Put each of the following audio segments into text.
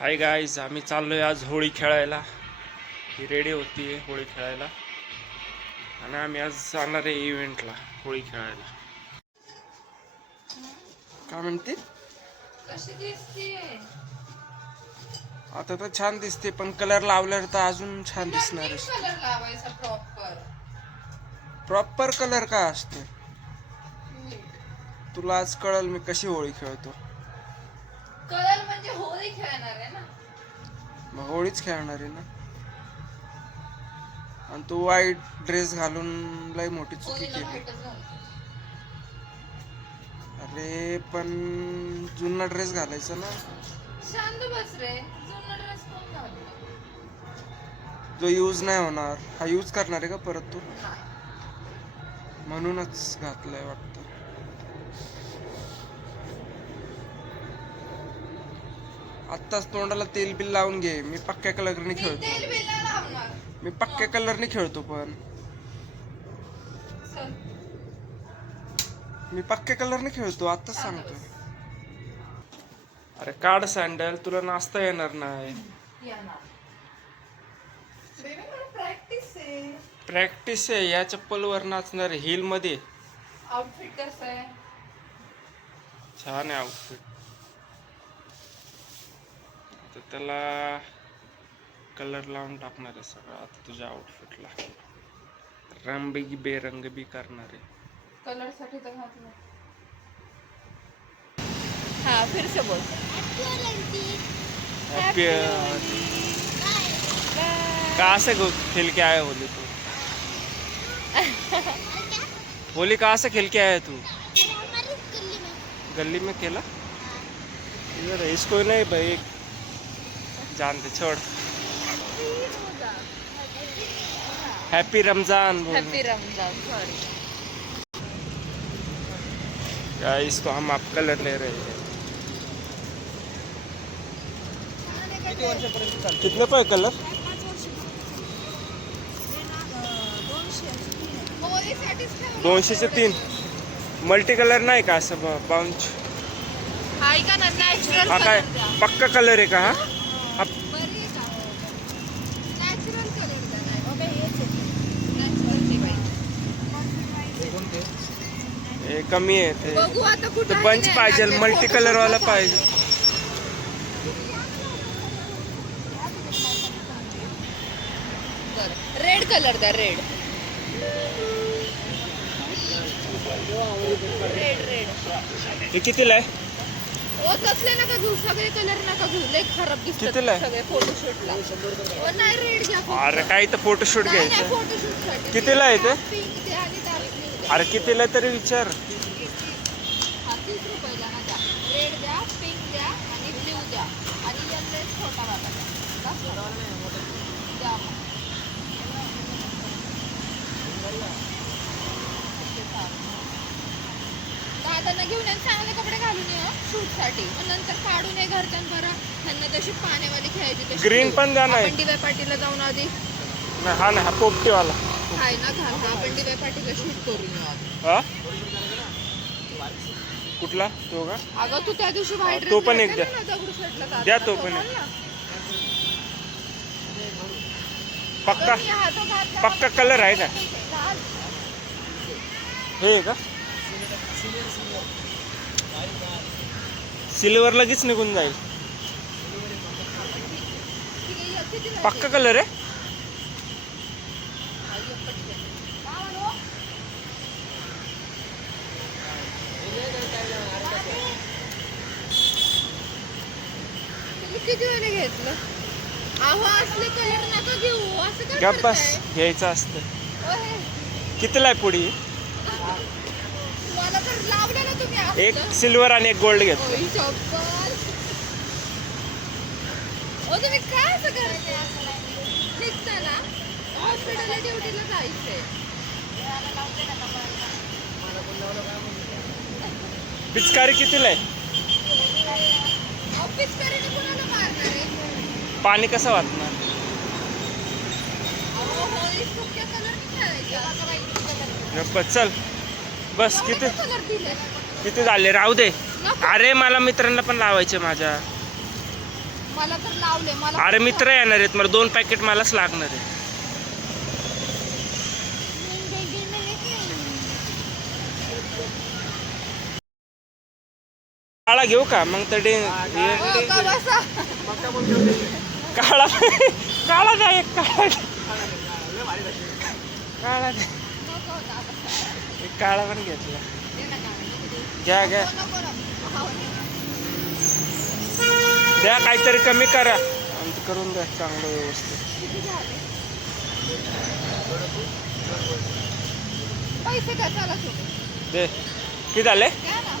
Hi guys, आम्ही चाललोय आज होळी खेळायला. ही रेडी होती होळी खेळायला आणि आम्ही आज जाणार आहे इव्हेंटला होळी खेळायला. काय म्हणते? कशी दिसते? आता तर छान दिसते, पण कलर लावल्यावर तर अजून छान दिसणार आहे. कलर लावायचा प्रॉपर. प्रॉपर कलर काय असते तुला आज कळल मी कशी होळी खेळतो. कलर म्हणजे होळी खेळणार आहे ना. मग होळीच खेळणार आहे ना. आणि तू व्हाईट ड्रेस घालून लय मोठी चुकी होळीला केली. व्हाईटच घालतो. अरे पण जुना ड्रेस घालायचा ना. शांत बस रे. जुना ड्रेस कोण घालतो? जो यूज नाही होणार हा यूज करणार आहे का परत तू? नाही. म्हणूनच घातलाय वाटतं. आत्ताच तोंडाला तेल बिल लावून घे. मी पक्क्या कलरने मी खेळतो. तेल बिल नाही लावणार. मी पक्क्या कलरने खेळतो. पण चल. मी पक्क्या कलरने खेळतो आत्ताच शांत सांगतो. बस. अरे काढ सँडल, तुला नाचता येणार नाही. येणार. बेबी मला प्रॅक्टिस आहे. प्रॅक्टिस आहे. या चप्पलवर नाचणार हिल मध्ये. आउटफिट कसं आहे? छान आहे आउटफिट. तर त्याला कलर लावून टाकणार आहे सगळं आता तुझ्या आउटफिटला. रंगबी बेरंगबी करणार आहे. कलर साठी तर घातलं. हाँ फिर से बोल. हैप्पी कहाँ से खेल के आया होली तू? होली कहाँ से खेल के आया तू? गली में खेला? इधर इसको नहीं भाई, जानते छोड़. हैप्पी रमजान बोल. हैप्पी रमजान. सॉरी. इसको हम आप कलर ले रहे हैं. कितने का है कलर? होळीसाठीच 200 से 3. मल्टी कलर नाही का असं बाउंच? हाय का ना नॅचरल हा काय कलर द्या. पक्का कलर आहे का हा? बरी का? नॅचरल कलर द्या. नाही ओके हेच आहे. नॅचरल ते बाई. हे कमी आहे ते. बघू आता कुठे ते बंच पाहिजे, मल्टी कलर वाला पाहिजे. रेड कलर द्या. Red red red. हे कितीला आहे? ओ तसले नका घेऊ. सगळे कलर नका घेऊ. लय खराब दिसतात कितीला आहे? सगळे फोटोशूटला. ओ नाही रेड घ्या फक्त. अरे काही तर फोटोशूट नाही घ्यायचं. फोटोशूट साठी. कितीला आहे ते? पिंक द्या आणि डार्क ब्लू द्या. अरे कितीला तरी विचार. हा 30 रुपयाला ना द्या. रेड द्या, पिंक द्या आणि ब्ल्यू द्या आणि येल्लो छोटा वाला द्या. द्या मग. दादांना घेऊन ये. चांगले कपडे घालून ये शूट साठी. मग नंतर काढून ये घरच्यान बरं. त्यांना तशी पाण्यावाली खेळायची तशी ग्रीन घेऊ. पण द्या ना. आपण DY पाटीलला जाऊन आधी नाही हा नाही, हा पोपटीवाला. हाय ना घाल. आपण DY पाटीलला शूट करून येऊ आधी. हा कुठला तो का? अगं तू त्या दिवशी व्हाईट तो पण एक द्या. द्या तो पण एक. पक्का पक्का कलर आहे का? हे आहे का? सिल्वर लगेच निघून जाईल. पक्का कलर आहे. किती वेळ घेतलं? अहो असले कलर नका घेऊ. असं काय गप बस, करताय? घ्यायचं असतं. ओहे, कितीला आहे पुडी? मला तर लावलं ना तुम्ही असलं. एक सिल्वर आणि एक गोल्ड घेत. ओय, चप्पल. ओ तुम्ही काय असं करताय? निघता ना हॉस्पिटलला ड्युटीला जायचंय. पिचकारी कितीला आहे? ऑफिस करायला कोणाला मारणार आहे? पाणी कसं वाटणार? अहो होळी सुक्या कलरने खेळायचं. गप्प चल बस. किती कलर दिले. किती झाले? राहू दे. नको. अरे मला मित्रांना पण लावायचे माझ्या. मला तर लावले मला. अरे मित्र येणार आहेत, मला 2 पॅकेट मलाच लागणार आहे. काळा घेऊ का मग तर हो का बसा. काळा काळा द्या एक काळा काळा द्या. नको दादा. एक काळा पण घेतला. दे ना काढून. घ्या घ्या नको नको. द्या, काहीतरी कमी करा आणि करून द्या चांगलं व्यवस्थित. किती झाले? पैसे काय चला तुम्ही दे. किती झाले? द्या ना.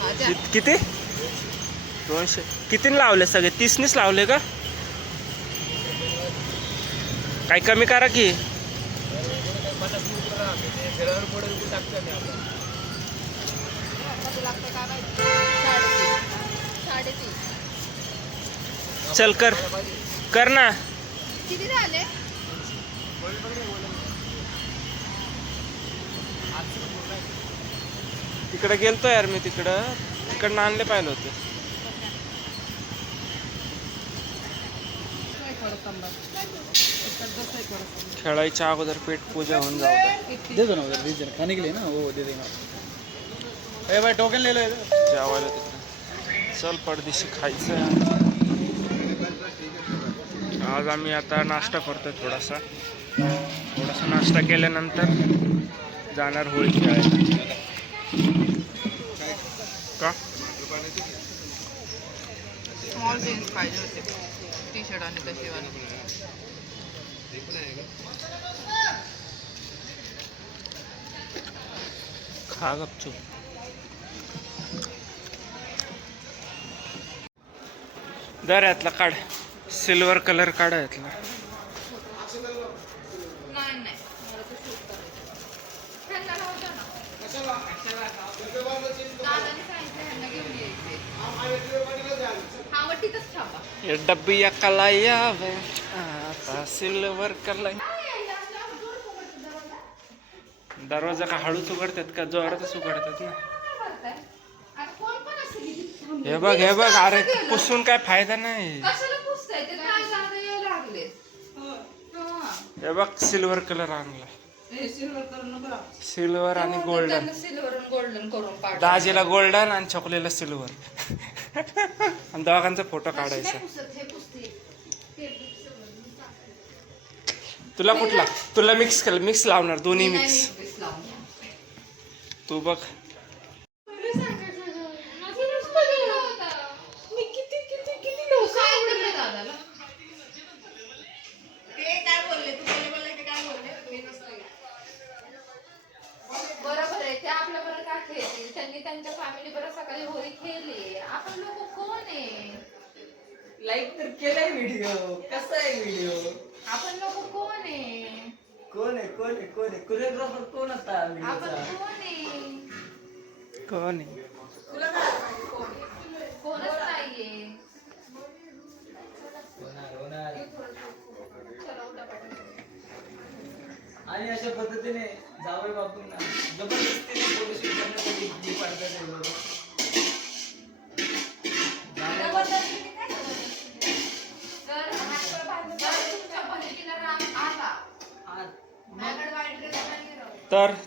हा, द्या. किती? 200. किती लावले सगळे? 30नीच लावले का? काही कमी करा की. किती लागतं काय माहिती? 3.5. चल कर कर ना. किती झाले? तिकडे गेलतो यार मी, तिकडनं आणले पाहिलं होतं. खेळायच्या अगोदर पेट पूजा होऊन जाऊ. दे दो ना उधर दीजिए खाने के लिए ना, वो दे देंगे. ए भाई टोकन ले लो इधर. जेवायला तिकडे चल पडदिशी खायचं. आज आम्ही आता नाश्ता करतोय थोडासा नाश्ता केल्यानंतर जाणार होळी खेळायला. का स्मॉल जीन्स पाहिजे होते, टी शर्ट आणि तशी वाली. खा गपचूप. दर यातला काढ, सिल्वर कलर काढा यातला. नाही नाही मला ते शूट करायचं. ह्यांना लावतो ना. दादाने सांगितलं ह्यांना घेऊन यायचे. हा मग तिथंच थांबा. ये डब्बी कला यावे आता सिल्वर कला. दरवाजा का हळूच उघडतात का जोरातच उघडतात ना. हे बघ अरे पुसून काय फायदा नाही. कशाला पुसताय ते? काय झालं लागले. हे बघ सिल्वर कलर आणला. सिल्वर आणि गोल्डन. सिल्वर आणि गोल्डन करून काढ. दाजीला गोल्डन आणि चॉकलेटला सिल्वर. आणि दोघांचा फोटो काढायचा. तुला कुठला? तुला मिक्स लावणार, दोन्ही मिक्स. तू बघ. बरोबर आहे, ते आपल्या बरोबर का खेळतील? त्यांनी त्यांच्या फॅमिली बरोबर सकाळी होळी खेळली. आपण लोक कोण आहे? लाईक तर केलाय व्हिडिओ. कसा आहे व्हिडिओ? आपण लोक कोण आहे? कोण आहे कोरिओग्राफर कोण होता आपण व्हिडिओचा? कोण आहे? कोणच नाहीये. होणार. आणि अशा पद्धतीने जावई बापूंना जबरदस्तीने फोटोशूट करण्यासाठी जी पडतात हे लोक.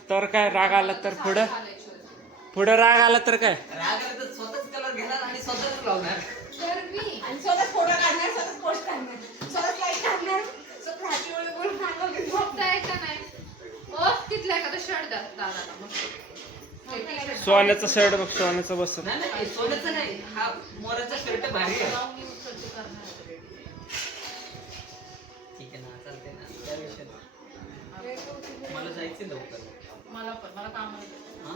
तर काय राग आला तर पुढं राग आला तर काय? राग आला तर स्वतःच कलर घेणार आणि स्वतःच लावणार. तर मी आणि स्वतःच फोटो काढणार, स्वतःच पोस्ट करणार, स्वतःच लाईक करणार, स्वतः हॅपी होळी बोलून सांगणार. फक्त आहे का नाही? तिथला एखादा शर्ट द्या दादाला मस्त. सोन्याचा शर्ट बघ, सोन्याचा बस. नाही सोन्याचं नाही, हा मोराचा शर्ट भारी आहे. लावून मी उचलते करणार. ठीक आहे ना, चालते ना, त्या विषयात मला जायचं लवकर. मला काम आहे. हा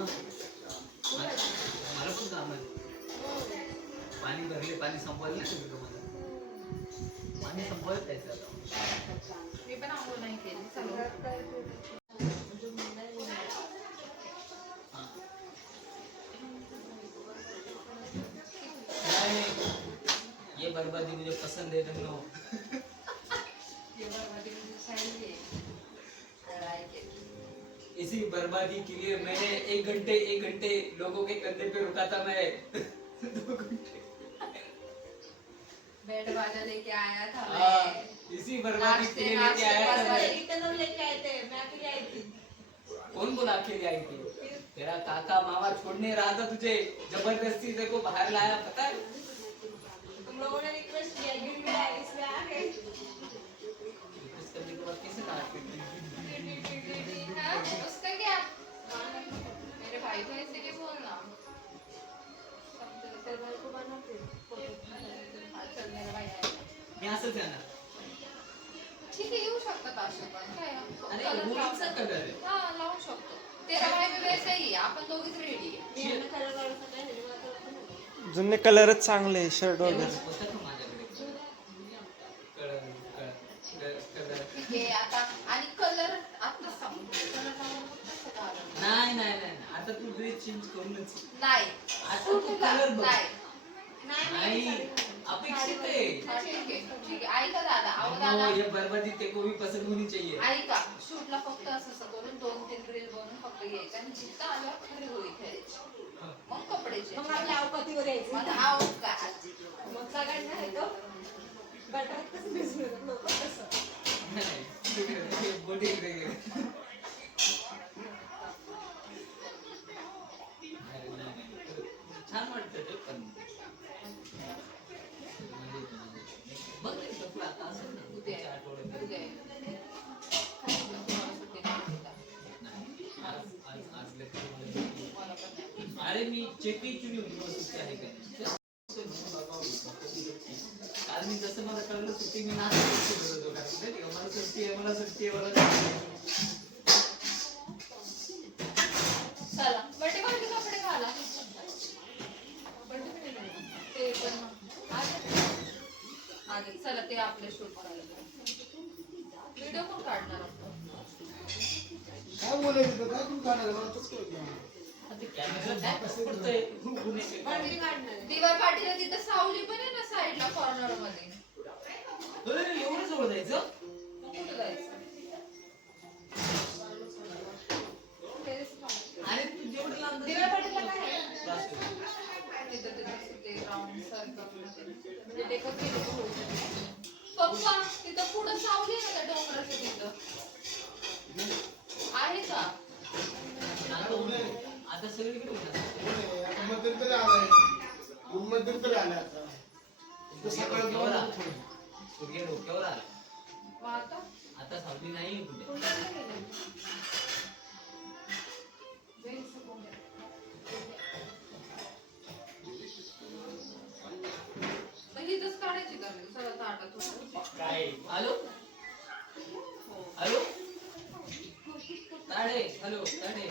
मला पण काम आहे. पाणी भरले, पाणी संपवलं नाही तुम्ही तुम्हाला. पाणी संपवत जायचं आता. मी पण आंघोळ नाही केली. चलो ये बर्बादी मुझे पसंद है तुम लोग. इसी बर्बादी के लिए मैंने एक घंटे लोगों के कंधे पे रुका था मैं. 2 घंटे. बेड वाला लेके आया था हाँ, मैं। इसी बर्बादी के लिए लेके आया था मैं। इतना लेके आए थे मैं अकेले आई थी कौन बोला अकेले आई थी? तेरा काका मामा छोड़ने रहा था तुझे, जबरदस्ती तेरे को बाहर लाया, पता है? तुम लोगों ने रिक्वेस्ट किया गिर गया इसलिए आ गए रिक्वेस्ट करने के बाद कैसे ना आते? हाँ, उसका क्या? मेरे भाई को ऐसे क्यों बोलना? तेरे भाई को बनाते चल मेरा भाई आएगा. मी असंच आहे ना. ठीक आहे येऊ शकतात असं पण काय अरे कलर मुलीचा कलर आहे. हा लावू शकतो. तेरा भाई भी वैसा ही है. आपण दोघीच रेडी आहे. मी यांना कलर लावायचा काय नाही मला कळत नाही जुने कलरच चांगले शर्ट वगैरे. होतं का माझ्याकडे? कलर. ठीक आहे आता आणि कलर आता सांग. कलर लावून कसं घालणार? नाही. आता तू ड्रेस चेंज करूनच. नाही. आता तू कलर बघ. नाही. नाही. अपेक्षित है. हा, ठीक है ऐका दादा अहो नो, दादा ये बर्बादी तेरे को भी पसंद होनी चाहिए. ऐका शूटला फक्त असं करून 2-3 रील बनवून फक्त घ्यायचं आणि जिथं आल्यावर खरी होळी खेळायची मग कपडे मग आपल्या अवकातीवर यायचं मग हा का मग सगळ्यांना आहे तो गटारात कसं भिजवलं लोक कसं नाही. बोटी इकडे गेले. छान वाटतं ते पण बघ रे, तुला आता असं ना, पुढच्या आठवड्यात. नाही, आज लेक्चर मध्ये. अरे मी चेकही केली होती मला सुट्टी आहे का. काल मी जसं मला कळलं सुट्टी मी नाश्ता करत होतो का माहिती का? मला सुट्टी आहे मला सुट्टी आहे. चला बर्थडे पार्टी कपडे घाला ते पण आले चला ते आपले शूट करायला व्हिडिओ पण काढणार आपण काय बोलायचं काय तू काढणार मला तसं कळतं. आता कॅमेरा काय पडतोय बर्थडे काढणार आहे. दिवा पाटीला तिथं सावली पण आहे ना साईडला कॉर्नर मध्ये एवढं जवळ जायचं. कुठं जायचं अरे तू जेवढं लांब दिव्या पाटीलला काय आहे? तिथं ते राऊंड सर्कल म्हणजे डेकोर केलेलं होतं. पप्पा तिथं पुढं सावली आहे ना त्या डोंगराच्या तिथं आहे का आता सगळीकडे होणार. आता मध्यंतरी आलाय मध्यंतरी आलाय आता तो सकाळी डोक्यावर आला. थोडं. सूर्य डोक्यावर आला. मग आता आता सावली नाही कुठे. कोणतं केलं? मग इथंच काढायची का मी सगळं ताटातून काय hello hello Tade hello Tade.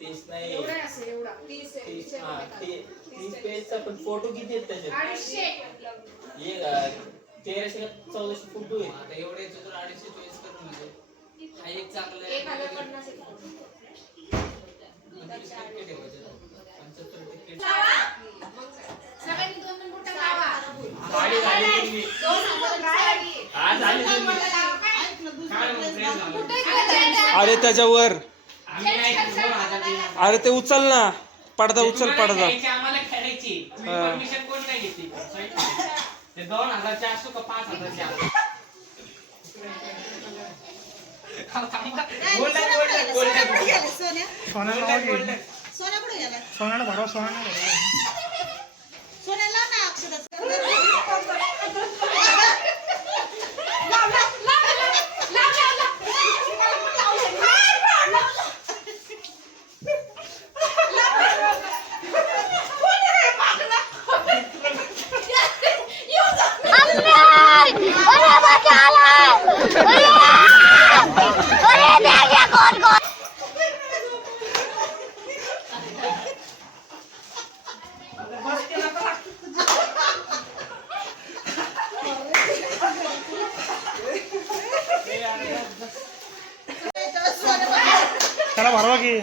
तीस नाही एवढा आहे असेल एवढा 30 आहे. 30 30 हा, आहे. 30 पेजचा पण फोटो किती आहेत त्याच्यात? 250 ये 1300 का 1400 फोटो आहे. आता एवढे तर 250 चॉईस करून म्हणजे हा एक चांगला आहे. 1050 आहे. 25 टक्के ठेवायचे. 75 टक्के. सगळ्यांनी 2 बुट्टा लावा. झाली तुम्ही. 2000 साडी. हा झाली तुम्ही. कुठे गेलं? अरे त्याच्यावर आम्ही नाही 2000 दिले. अरे ते उचल ना पडदा उचल तुम्हाला पडदा. घ्यायची, आम्हाला खेळायची. तुम्ही हा. परमिशन कोण नाही घेतली. ते 2000 चे असो का 5000 चे असो. सोन्याला भरवा सोन्याला त्याला भरवा की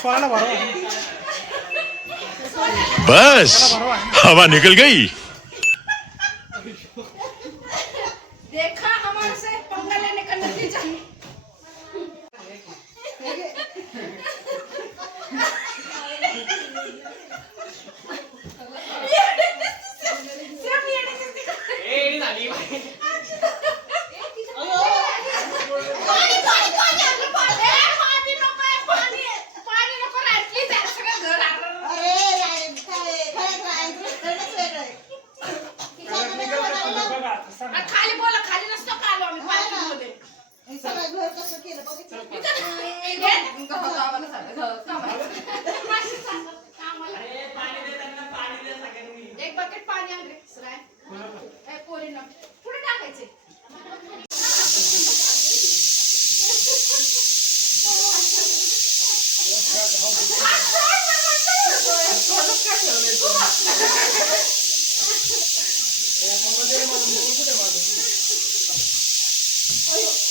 सोन्याला भरवा. बस हवा निकल गई. देखा हमारे से पंगा लेने का नतीजा.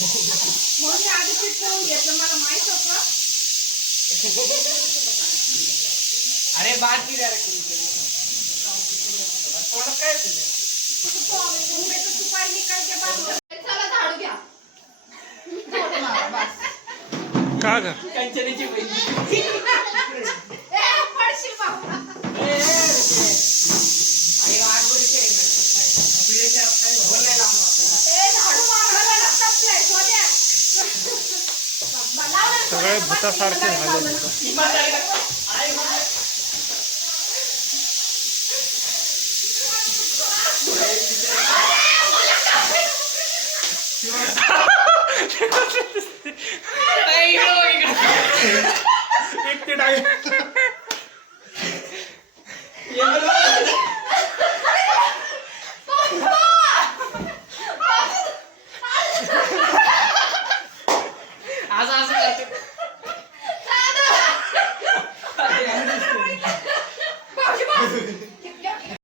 म्हणून मी आधी पीठ मळून घेतलं, मला माहित होतं. अरे बाकी काय मुंबईचं सुपारी निकालच्या बाजूला. चला झाडू घ्या. झाडू मारा, बस. का ग कंचनीची बहिणी ए, पडशील बाबा. ए, झाडू मारायला टपलंय, सोन्या. लाव ना, सगळे सोन्या. भुतासारखे झाले एक ते डाय